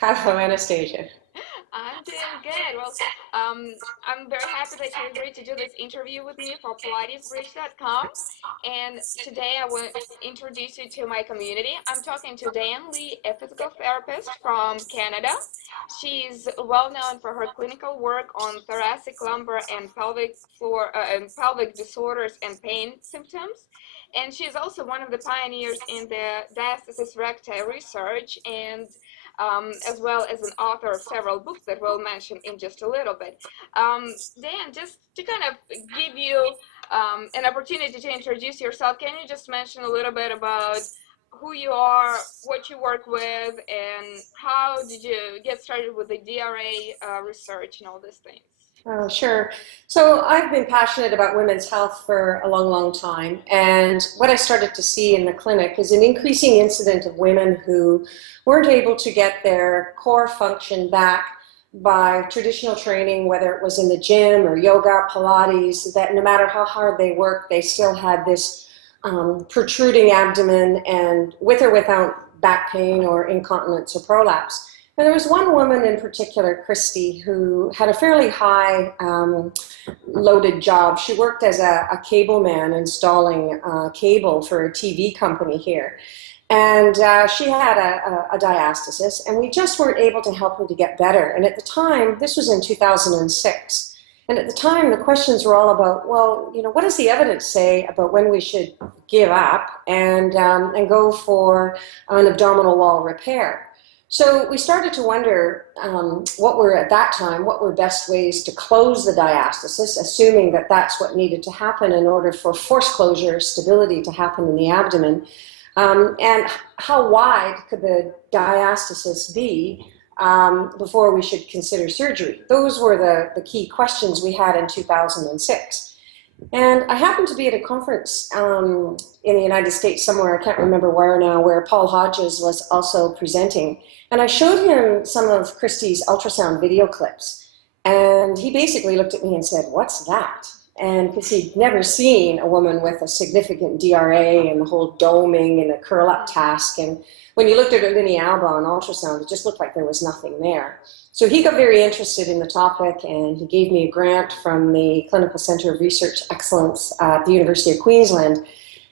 Hello, Anastasia. I'm doing good. I'm very happy that you agreed to do this interview with me for PilatesBridge.com. And today I will introduce you to my community. I'm talking to Diane Lee, a physical therapist from Canada. She's well known for her clinical work on thoracic, lumbar, and pelvic floor and pelvic disorders and pain symptoms. And she's also one of the pioneers in the Diastasis Recti research and as well as an author of several books that we'll mention in just a little bit. Dan, just to kind of give you an opportunity to introduce yourself, can you just mention a little bit about who you are, what you work with, and how did you get started with the DRA research and all these things? Oh, sure. So I've been passionate about women's health for a long, long time. And what I started to see in the clinic is an increasing incident of women who weren't able to get their core function back by traditional training, whether it was in the gym or yoga, Pilates, that no matter how hard they worked, they still had this protruding abdomen and with or without back pain or incontinence or prolapse. And there was one woman in particular, Christy, who had a fairly high loaded job. She worked as a cable man installing cable for a TV company here. And she had a diastasis, and we just weren't able to help her to get better. And at the time, this was in 2006, and at the time the questions were all about, well, you know, what does the evidence say about when we should give up and go for an abdominal wall repair? So we started to wonder what were best ways to close the diastasis, assuming that that's what needed to happen in order for force closure, stability to happen in the abdomen. And how wide could the diastasis be before we should consider surgery? Those were the key questions we had in 2006. And I happened to be at a conference in the United States somewhere, I can't remember where now, where Paul Hodges was also presenting. And I showed him some of Christy's ultrasound video clips. And he basically looked at me and said, "What's that?" And because he'd never seen a woman with a significant DRA and the whole doming and the curl-up task. And when you looked at her linea alba on ultrasound, it just looked like there was nothing there. So he got very interested in the topic, and he gave me a grant from the Clinical Centre of Research Excellence at the University of Queensland.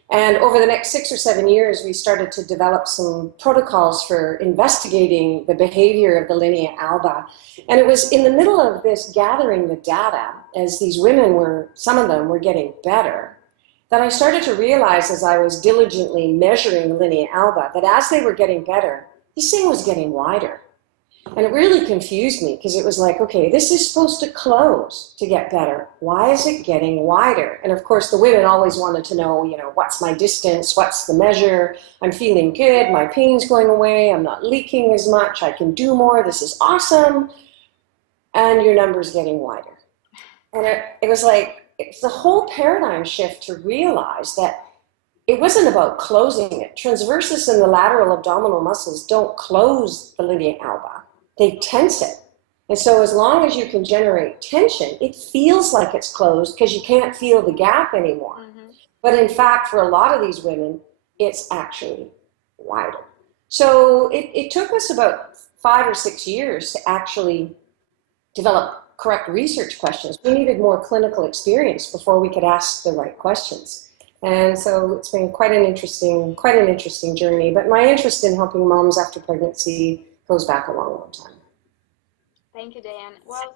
And over the next 6 or 7 years, we started to develop some protocols for investigating the behavior of the linea alba. And it was in the middle of this gathering the data, as these women were, some of them were getting better, that I started to realize as I was diligently measuring the linea alba, that as they were getting better, this thing was getting wider. And it really confused me because it was like, okay, this is supposed to close to get better. Why is it getting wider? And of course, the women always wanted to know, you know, what's my distance? What's the measure? I'm feeling good. My pain's going away. I'm not leaking as much. I can do more. This is awesome. And your number's getting wider. And it was like, it's the whole paradigm shift to realize that it wasn't about closing it. Transversus and the lateral abdominal muscles don't close the linea alba. They tense it. And so as long as you can generate tension, it feels like it's closed because you can't feel the gap anymore. Mm-hmm. But in fact, for a lot of these women, it's actually wider. So it took us about 5 or 6 years to actually develop correct research questions. We needed more clinical experience before we could ask the right questions. And so it's been quite an interesting journey. But my interest in helping moms after pregnancy goes back a long, long time. Thank you, Diane. Well,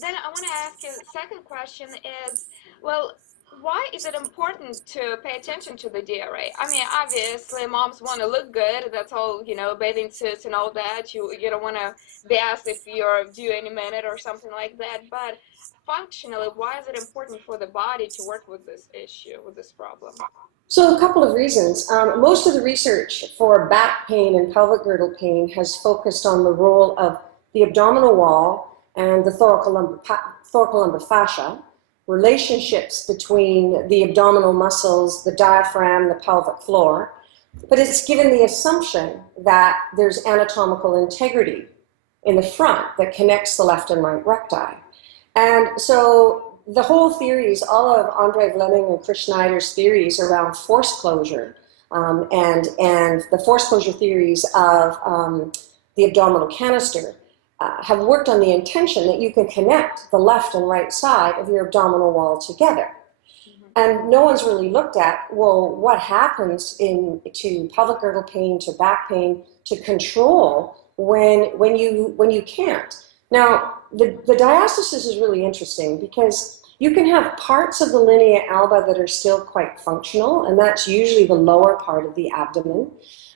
then I want to ask you, the second question is, well, why is it important to pay attention to the DRA? I mean, obviously, moms want to look good. That's all, you know, bathing suits and all that. You don't want to be asked if you're due any minute or something like that. But functionally, why is it important for the body to work with this issue, with this problem? So a couple of reasons. Most of the research for back pain and pelvic girdle pain has focused on the role of the abdominal wall and the thoracolumbar fascia, relationships between the abdominal muscles, the diaphragm, the pelvic floor. But it's given the assumption that there's anatomical integrity in the front that connects the left and right recti. And so the whole theories, all of Andre Vleming and Chris Schneider's theories around force closure and the force closure theories of the abdominal canister, have worked on the intention that you can connect the left and right side of your abdominal wall together. And no one's really looked at, well, what happens to pelvic girdle pain, to back pain, to control when you can't. Now, the diastasis is really interesting because you can have parts of the linea alba that are still quite functional, and that's usually the lower part of the abdomen.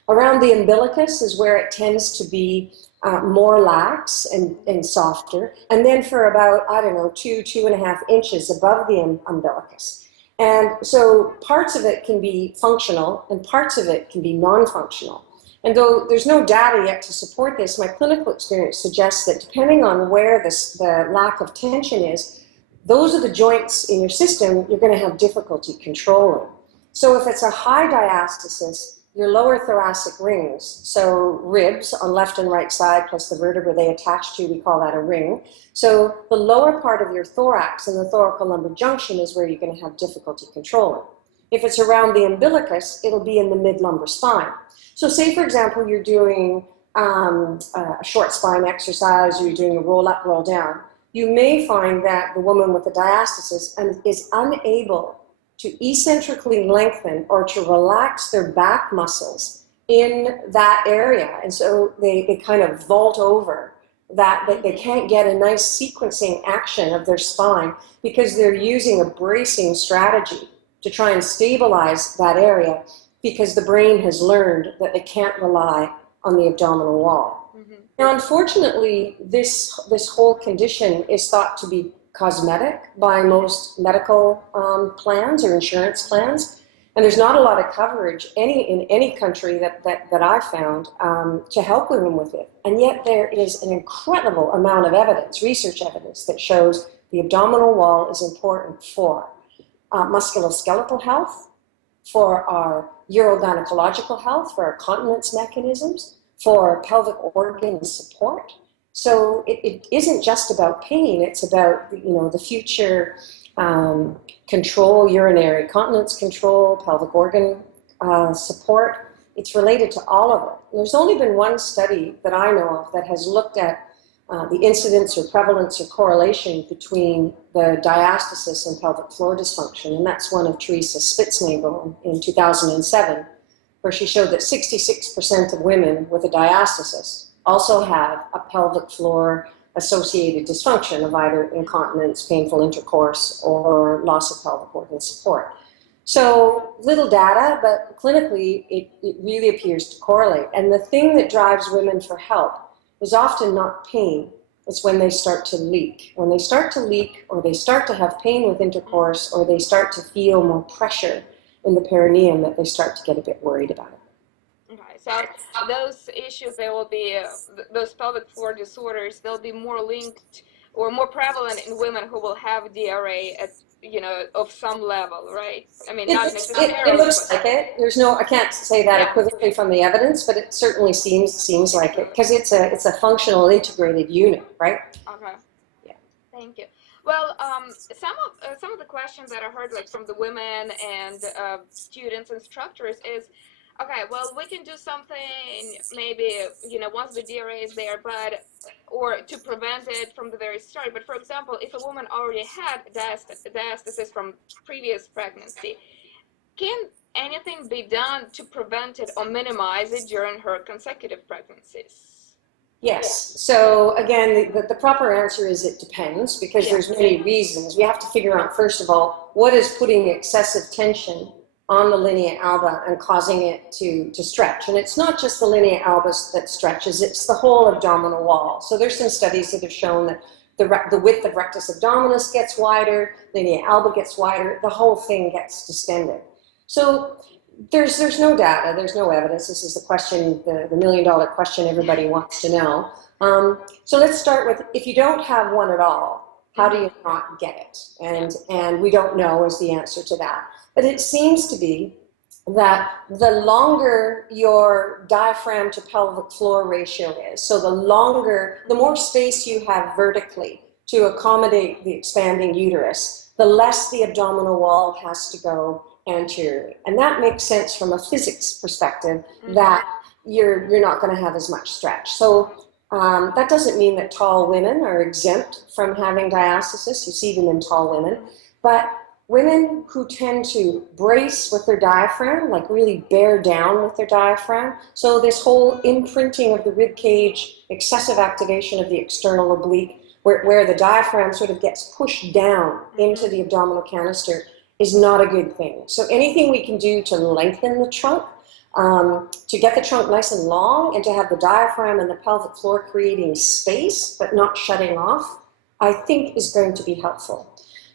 Around the umbilicus is where it tends to be more lax and softer, and then for about, I don't know, 2.5 inches above the umbilicus. And so parts of it can be functional and parts of it can be non-functional. And though there's no data yet to support this, my clinical experience suggests that depending on where the lack of tension is, those are the joints in your system you're going to have difficulty controlling. So if it's a high diastasis, your lower thoracic rings, so ribs on left and right side plus the vertebra they attach to, we call that a ring. So the lower part of your thorax and the thoracolumbar junction is where you're going to have difficulty controlling. If it's around the umbilicus, it'll be in the mid-lumbar spine. So say, for example, you're doing a short spine exercise or you're doing a roll up, roll down. You may find that the woman with the diastasis is unable to eccentrically lengthen or to relax their back muscles in that area. And so they kind of vault over that, they can't get a nice sequencing action of their spine because they're using a bracing strategy to try and stabilize that area because the brain has learned that they can't rely on the abdominal wall. Now, unfortunately, this whole condition is thought to be cosmetic by most medical plans or insurance plans, and there's not a lot of coverage in any country that I've found to help women with it. And yet there is an incredible amount of evidence, research evidence, that shows the abdominal wall is important for musculoskeletal health, for our urogynecological health, for our continence mechanisms, for pelvic organ support. So it isn't just about pain, it's about the future control, urinary continence control, pelvic organ support. It's related to all of it. There's only been one study that I know of that has looked at the incidence or prevalence or correlation between the diastasis and pelvic floor dysfunction, and that's one of Teresa Spitznagel in 2007, where she showed that 66% of women with a diastasis also have a pelvic floor associated dysfunction of either incontinence, painful intercourse, or loss of pelvic organ support. So little data, but clinically it really appears to correlate. And the thing that drives women for help is often not pain, it's when they start to leak. When they start to leak, or they start to have pain with intercourse, or they start to feel more pressure in the perineum, that they start to get a bit worried about it. Okay, so those issues, they will be, those pelvic floor disorders, they'll be more linked or more prevalent in women who will have DRA at, of some level, right? I mean, not necessarily. It looks like it. There's no, I can't say that equivocally from the evidence, but it certainly seems like it, because it's a functional integrated unit, right? Okay. Yeah. Thank you. Well, some of the questions that I heard, like from the women and students, instructors, is, okay, well, we can do something maybe, once the DRA is there, or to prevent it from the very start. But for example, if a woman already had diastasis from previous pregnancy, can anything be done to prevent it or minimize it during her consecutive pregnancies? Yes. So again, the proper answer is it depends, because there's many reasons. We have to figure out, first of all, what is putting excessive tension on the linea alba and causing it to stretch. And it's not just the linea alba that stretches, it's the whole abdominal wall. So there's some studies that have shown that the width of rectus abdominis gets wider, linea alba gets wider, the whole thing gets distended. So there's no data, there's no evidence. This is the question, the million-dollar question everybody wants to know. So let's start with, if you don't have one at all, how do you not get it? And we don't know is the answer to that. But it seems to be that the longer your diaphragm to pelvic floor ratio is, so the more space you have vertically to accommodate the expanding uterus, the less the abdominal wall has to go anteriorly. And that makes sense from a physics perspective, that you're not going to have as much stretch. So that doesn't mean that tall women are exempt from having diastasis. You see them in tall women, but women who tend to brace with their diaphragm, like really bear down with their diaphragm, so this whole imprinting of the rib cage, excessive activation of the external oblique, where the diaphragm sort of gets pushed down into the abdominal canister, is not a good thing. So anything we can do to lengthen the trunk, to get the trunk nice and long, and to have the diaphragm and the pelvic floor creating space but not shutting off, I think is going to be helpful.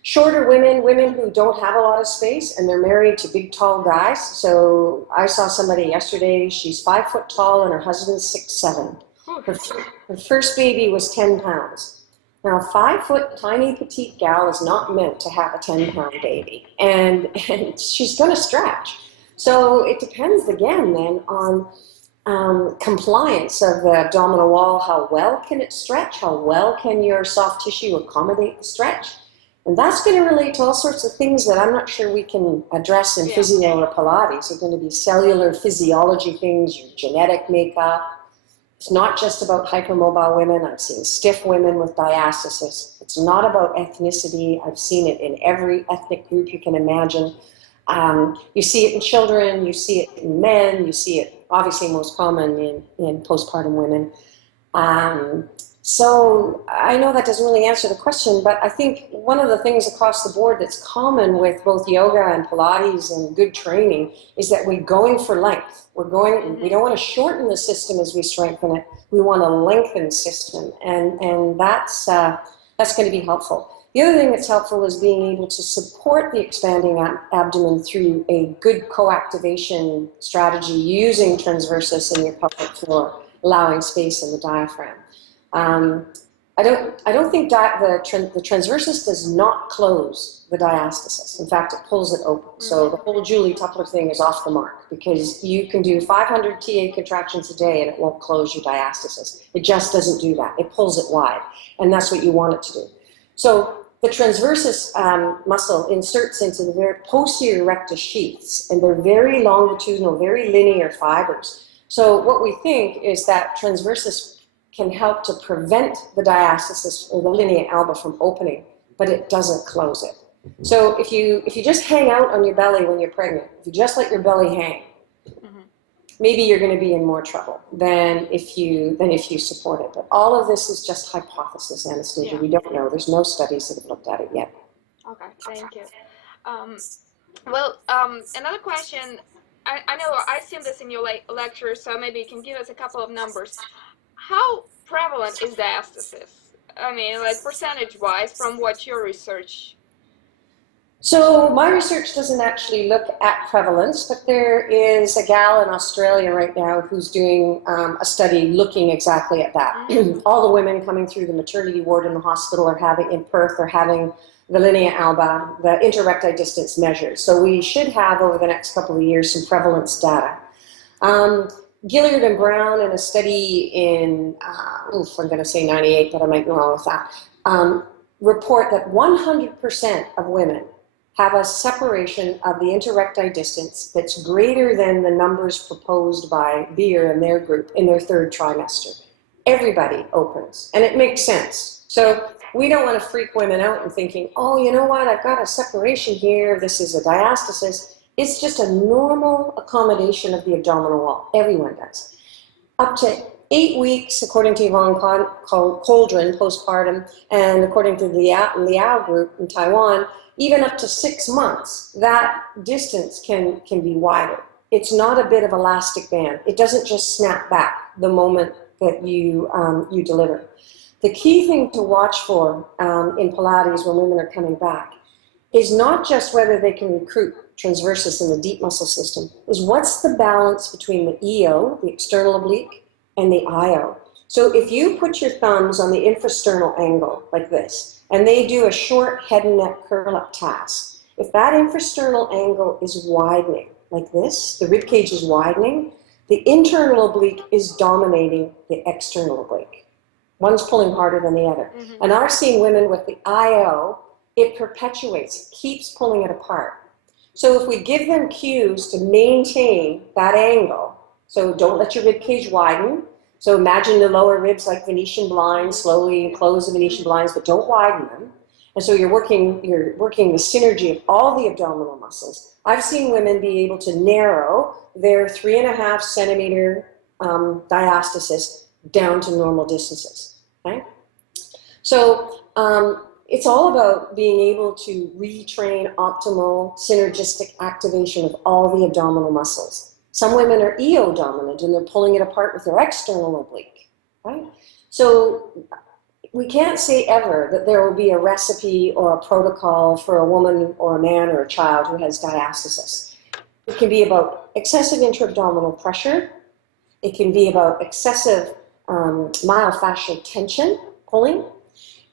Shorter women, women who don't have a lot of space and they're married to big tall guys. So I saw somebody yesterday, she's 5 foot tall and her husband's 6'7". Her first baby was 10 pounds. Now, 5 foot tiny petite gal is not meant to have a 10-pound baby, and she's going to stretch. So it depends again then on compliance of the abdominal wall. How well can it stretch? How well can your soft tissue accommodate the stretch? And that's going to relate to all sorts of things that I'm not sure we can address in physio or Pilates. They're going to be cellular physiology things, your genetic makeup. It's not just about hypermobile women. I've seen stiff women with diastasis. It's not about ethnicity. I've seen it in every ethnic group you can imagine. You see it in children, you see it in men, you see it obviously most common in postpartum women. So I know that doesn't really answer the question, but I think one of the things across the board that's common with both yoga and Pilates and good training is that we're going for length. We don't want to shorten the system as we strengthen it. We want to lengthen the system, and that's going to be helpful. The other thing that's helpful is being able to support the expanding abdomen through a good co-activation strategy using transversus in your pelvic floor, allowing space in the diaphragm. I don't think the transversus does not close the diastasis. In fact, it pulls it open. So the whole Julie Tupler thing is off the mark, because you can do 500 TA contractions a day and it won't close your diastasis. It just doesn't do that. It pulls it wide, and that's what you want it to do. So the transversus muscle inserts into the very posterior rectus sheaths, and they're very longitudinal, very linear fibers. So what we think is that transversus can help to prevent the diastasis or the linea alba from opening, but it doesn't close it. So if you just hang out on your belly when you're pregnant, if you just let your belly hang, maybe you're going to be in more trouble than if you support it. But all of this is just hypothesis, Anastasia. We don't know. There's no studies that have looked at it yet. Okay, thank you. Another question. I know I've seen this in your lecture, so maybe you can give us a couple of numbers. How prevalent is diastasis? I mean, like percentage-wise, from what your research? So my research doesn't actually look at prevalence, but there is a gal in Australia right now who's doing a study looking exactly at that. All the women coming through the maternity ward in the hospital in Perth are having the linea alba, the interrecti distance measured. So we should have over the next couple of years some prevalence data. Gilliard and Brown in a study in, I'm going to say 98, but I might be wrong with that, report that 100% of women have a separation of the interrecti distance that's greater than the numbers proposed by Beer and their group in their 3rd trimester. Everybody opens, and it makes sense. So we don't want to freak women out and thinking, oh, you know what, I've got a separation here, this is a diastasis. It's just a normal accommodation of the abdominal wall. Everyone does. Up to 8 weeks, according to Yvonne Coldren, postpartum, and according to the Liao group in Taiwan, even up to 6 months, that distance can be wider. It's not a bit of elastic band. It doesn't just snap back the moment that you deliver. The key thing to watch for in Pilates when women are coming back is not just whether they can recruit transversus in the deep muscle system, is what's the balance between the EO, the external oblique, and the IO. So if you put your thumbs on the infrasternal angle like this, and they do a short head and neck curl-up task, if that infrasternal angle is widening like this, the rib cage is widening, the internal oblique is dominating the external oblique. One's pulling harder than the other. And I've seen women with the IO, it perpetuates, it keeps pulling it apart. So if we give them cues to maintain that angle, So don't let your rib cage widen. So imagine the lower ribs like Venetian blinds, slowly close the Venetian blinds, but don't widen them. And so you're working the synergy of all the abdominal muscles. I've seen women be able to narrow their 3.5 centimeter diastasis down to normal distances. Okay? So it's all about being able to retrain optimal synergistic activation of all the abdominal muscles. Some women are EO dominant and they're pulling it apart with their external oblique, right? So we can't say ever that there will be a recipe or a protocol for a woman or a man or a child who has diastasis. It can be about excessive intra-abdominal pressure. It can be about excessive myofascial tension, pulling.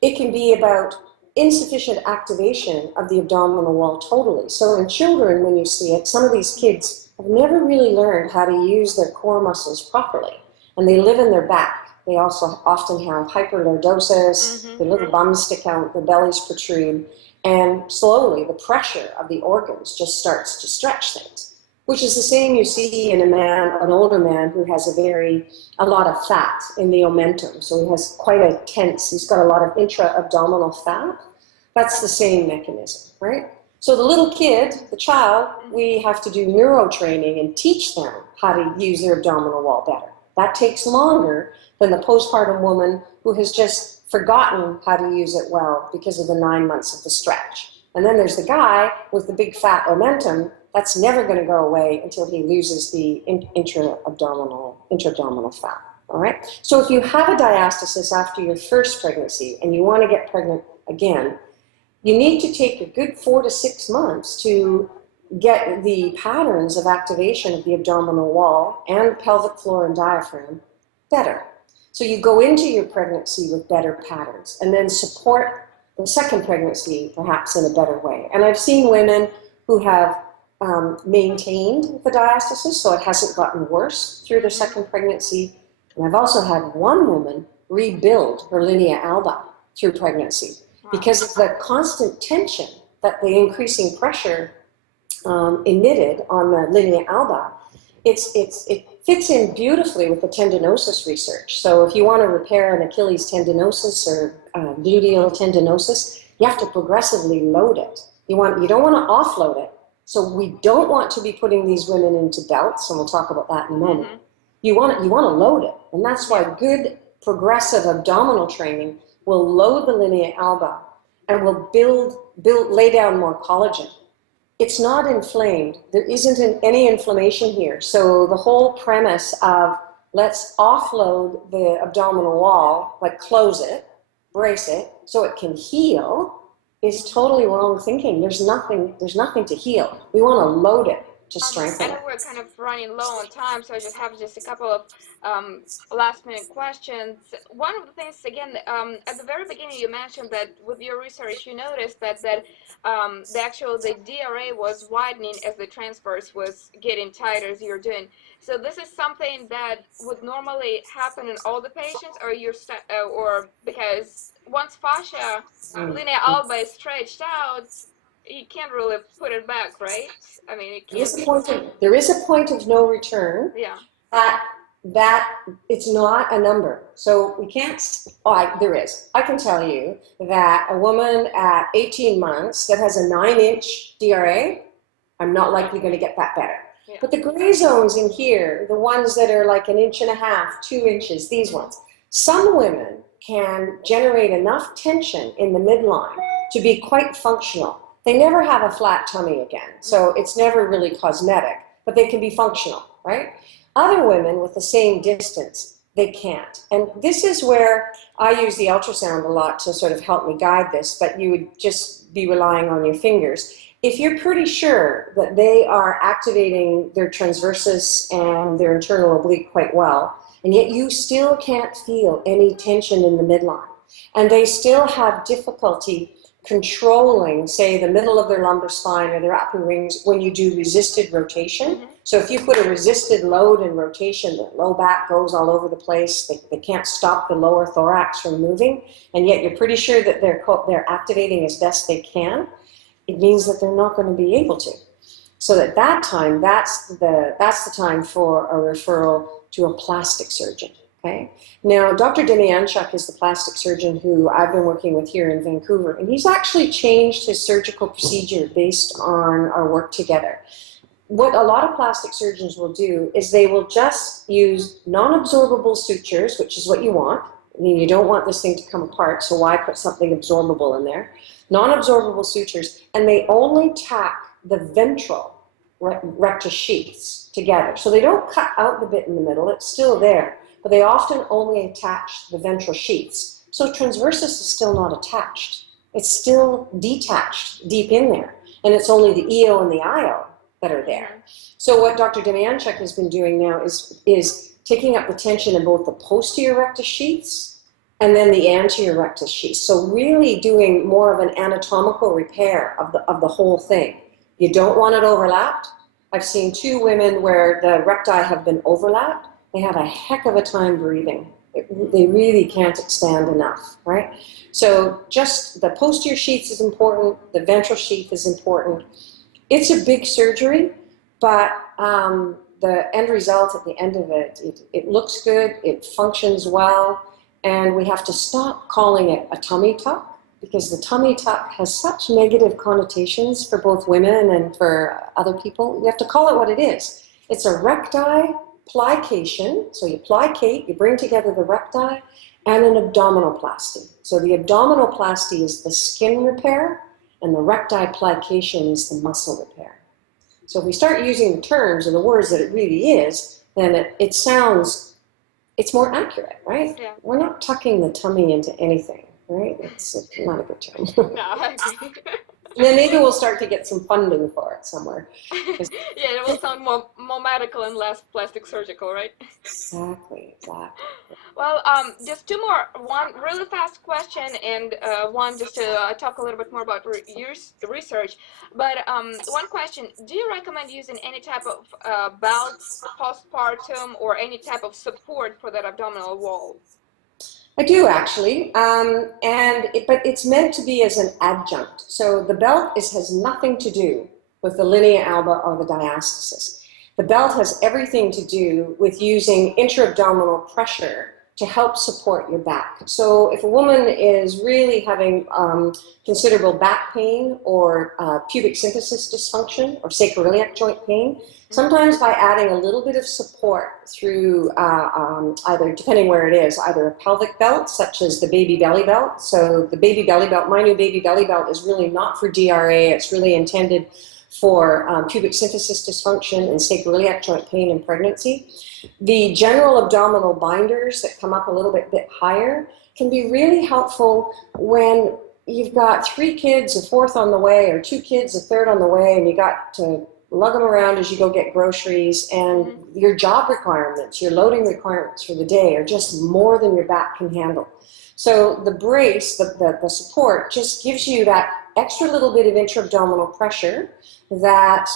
It can be about insufficient activation of the abdominal wall totally. So in children, when you see it, some of these kids have never really learned how to use their core muscles properly, and they live in their back. They also often have hyperlordosis, their little bums stick out, their bellies protrude, and slowly the pressure of the organs just starts to stretch things, which is the same you see in a man, an older man who has a lot of fat in the omentum. So he has quite a tense, he's got a lot of intra-abdominal fat. That's the same mechanism, right? So the little kid, the child, we have to do neurotraining and teach them how to use their abdominal wall better. That takes longer than the postpartum woman who has just forgotten how to use it well because of the 9 months of the stretch. And then there's the guy with the big fat omentum. That's never going to go away until he loses the intra-abdominal fat. All right? So if you have a diastasis after your first pregnancy and you want to get pregnant again, you need to take a good 4 to 6 months to get the patterns of activation of the abdominal wall and pelvic floor and diaphragm better. So you go into your pregnancy with better patterns and then support the second pregnancy perhaps in a better way. And I've seen women who have maintained the diastasis, so it hasn't gotten worse through their second pregnancy. And I've also had one woman rebuild her linea alba through pregnancy because of the constant tension that the increasing pressure emitted on the linea alba. It fits in beautifully with the tendinosis research. So if you want to repair an Achilles tendinosis or gluteal tendinosis, you have to progressively load it. You don't want to offload it. So we don't want to be putting these women into belts, and we'll talk about that in a moment. You want to load it, and that's why good progressive abdominal training will load the linea alba and will lay down more collagen. It's not inflamed. There isn't any inflammation here. So the whole premise of let's offload the abdominal wall, like close it, brace it, so it can heal, is totally wrong thinking. There's nothing to heal. We want to load it to strengthen I know we're kind of running low on time, so I just have a couple of last minute questions. One of the things, again, at the very beginning you mentioned that with your research you noticed that the DRA was widening as the transverse was getting tighter as you're doing. So this is something that would normally happen in all the patients, or because once fascia linea alba is stretched out, you can't really put it back, right? I mean, it can't. There is a point of no return. Yeah. That it's not a number. So we can't, there is. I can tell you that a woman at 18 months that has a 9-inch DRA, I'm not likely going to get that better. Yeah. But the gray zones in here, the ones that are like 1.5 inches, 2 inches, these ones, some women can generate enough tension in the midline to be quite functional. They never have a flat tummy again, so it's never really cosmetic, but they can be functional, right? Other women with the same distance, they can't. And this is where I use the ultrasound a lot to sort of help me guide this, but you would just be relying on your fingers. If you're pretty sure that they are activating their transversus and their internal oblique quite well, and yet you still can't feel any tension in the midline, and they still have difficulty controlling, say, the middle of their lumbar spine or their upper wings when you do resisted rotation. So if you put a resisted load in rotation, the low back goes all over the place, they can't stop the lower thorax from moving, and yet you're pretty sure that they're activating as best they can, it means that they're not going to be able to. So at that time, that's the time for a referral to a plastic surgeon. Okay. Now, Dr. Diane Lee is the plastic surgeon who I've been working with here in Vancouver, and he's actually changed his surgical procedure based on our work together. What a lot of plastic surgeons will do is they will just use non-absorbable sutures, which is what you want. I mean, you don't want this thing to come apart, so why put something absorbable in there? Non-absorbable sutures, and they only tack the ventral rectus sheaths together. So they don't cut out the bit in the middle, it's still there, but they often only attach the ventral sheaths. So transversus is still not attached. It's still detached deep in there, and it's only the EO and the IO that are there. So what Dr. Diane Lee has been doing now is taking up the tension in both the posterior rectus sheaths and then the anterior rectus sheaths. So really doing more of an anatomical repair of the whole thing. You don't want it overlapped. I've seen 2 women where the recti have been overlapped. They have a heck of a time breathing. They really can't expand enough, right? So just the posterior sheath is important. The ventral sheath is important. It's a big surgery, but the end result at the end of it looks good, it functions well, and we have to stop calling it a tummy tuck, because the tummy tuck has such negative connotations for both women and for other people. You have to call it what it is. It's a recti plication, so you plicate, you bring together the recti, and an abdominoplasty. So the abdominoplasty is the skin repair, and the recti plication is the muscle repair. So if we start using the terms and the words that it really is, then it sounds, it's more accurate, right? Yeah. We're not tucking the tummy into anything, right? It's not a good term. No, I agree. And then maybe we'll start to get some funding for it somewhere. Yeah, it will sound more medical and less plastic surgical, right? Exactly. Well, just 2 more. One really fast question, and one just to talk a little bit more about research. But one question: do you recommend using any type of belts postpartum, or any type of support for that abdominal wall? I do actually, but it's meant to be as an adjunct. So the belt has nothing to do with the linea alba or the diastasis. The belt has everything to do with using intra-abdominal pressure to help support your back. So if a woman is really having considerable back pain or pubic symphysis dysfunction or sacroiliac joint pain, sometimes by adding a little bit of support through either, depending where it is, either a pelvic belt, such as the baby belly belt. So the baby belly belt, my new baby belly belt is really not for DRA, it's really intended for pubic symphysis dysfunction and sacroiliac joint pain in pregnancy. The general abdominal binders that come up a little bit higher can be really helpful when you've got 3 kids, a 4th on the way, or 2 kids, a 3rd on the way, and you got to lug them around as you go get groceries, and your job requirements, your loading requirements for the day are just more than your back can handle. So the brace, the support, just gives you that extra little bit of intra-abdominal pressure that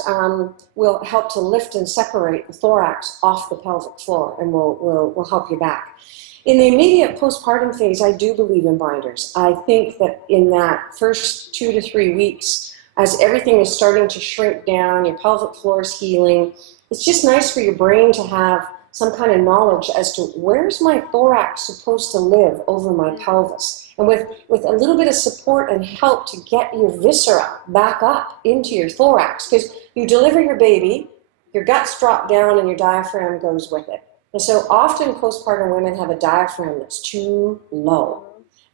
will help to lift and separate the thorax off the pelvic floor, and will help you back. In the immediate postpartum phase, I do believe in binders. I think that in that first 2 to 3 weeks, as everything is starting to shrink down, your pelvic floor is healing, it's just nice for your brain to have some kind of knowledge as to where's my thorax supposed to live over my pelvis. And with a little bit of support and help to get your viscera back up into your thorax, because you deliver your baby, your guts drop down and your diaphragm goes with it. And so often postpartum women have a diaphragm that's too low.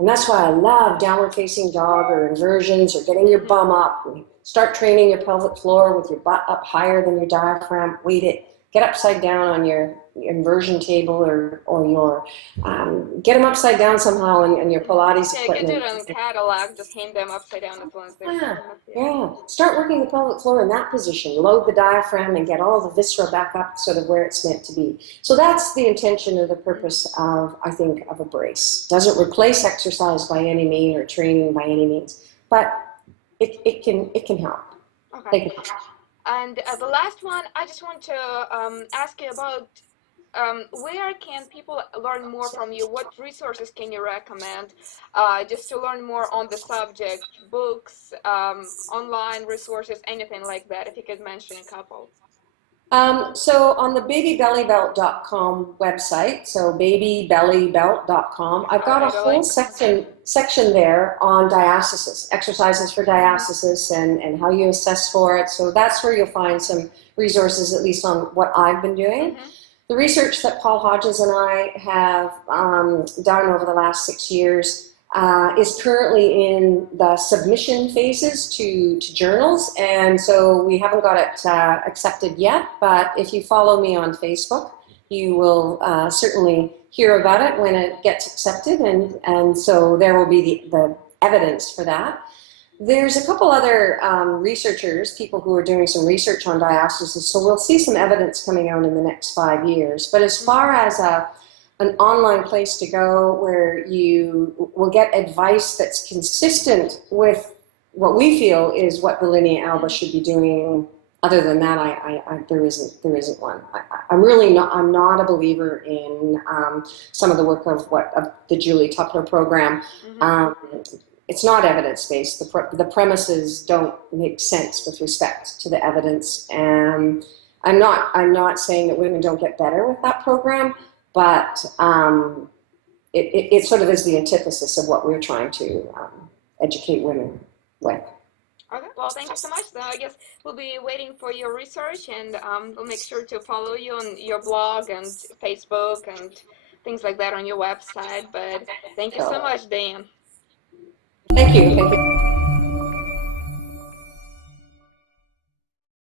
And that's why I love downward facing dog or inversions or getting your bum up. Start training your pelvic floor with your butt up higher than your diaphragm. Weight it. Get upside down on your inversion table or your, get them upside down somehow in your Pilates equipment. Yeah, you can do it on Cadillac, just hang them upside down as long as they're Yeah. Start working the pelvic floor in that position. Load the diaphragm and get all the viscera back up sort of where it's meant to be. So that's the intention or the purpose of, I think, of a brace. Doesn't replace exercise by any means or training by any means, but it can help. Okay. And the last one, I just want to ask you about where can people learn more from you? What resources can you recommend just to learn more on the subject? Books, online resources, anything like that, if you could mention a couple. So on the babybellybelt.com website, so babybellybelt.com, I've got a whole section there on diastasis, exercises for diastasis and how you assess for it. So that's where you'll find some resources, at least on what I've been doing. The research that Paul Hodges and I have done over the last 6 years is currently in the submission phases to journals, and so we haven't got it accepted yet, but if you follow me on Facebook, you will certainly hear about it when it gets accepted, and so there will be the evidence for that. There's a couple other researchers, people who are doing some research on diastasis, so we'll see some evidence coming out in the next 5 years. But as far as an online place to go where you will get advice that's consistent with what we feel is what the linea alba should be doing. Other than that, there isn't one. I'm not a believer in some of the work of the Julie Tupler program. It's not evidence-based. The premises don't make sense with respect to the evidence. And I'm not saying that women don't get better with that program, but it sort of is the antithesis of what we're trying to educate women with. Okay, well, thank you so much. So I guess we'll be waiting for your research, and we'll make sure to follow you on your blog and Facebook and things like that on your website. But thank you so much, Diane. Thank you. Thank you.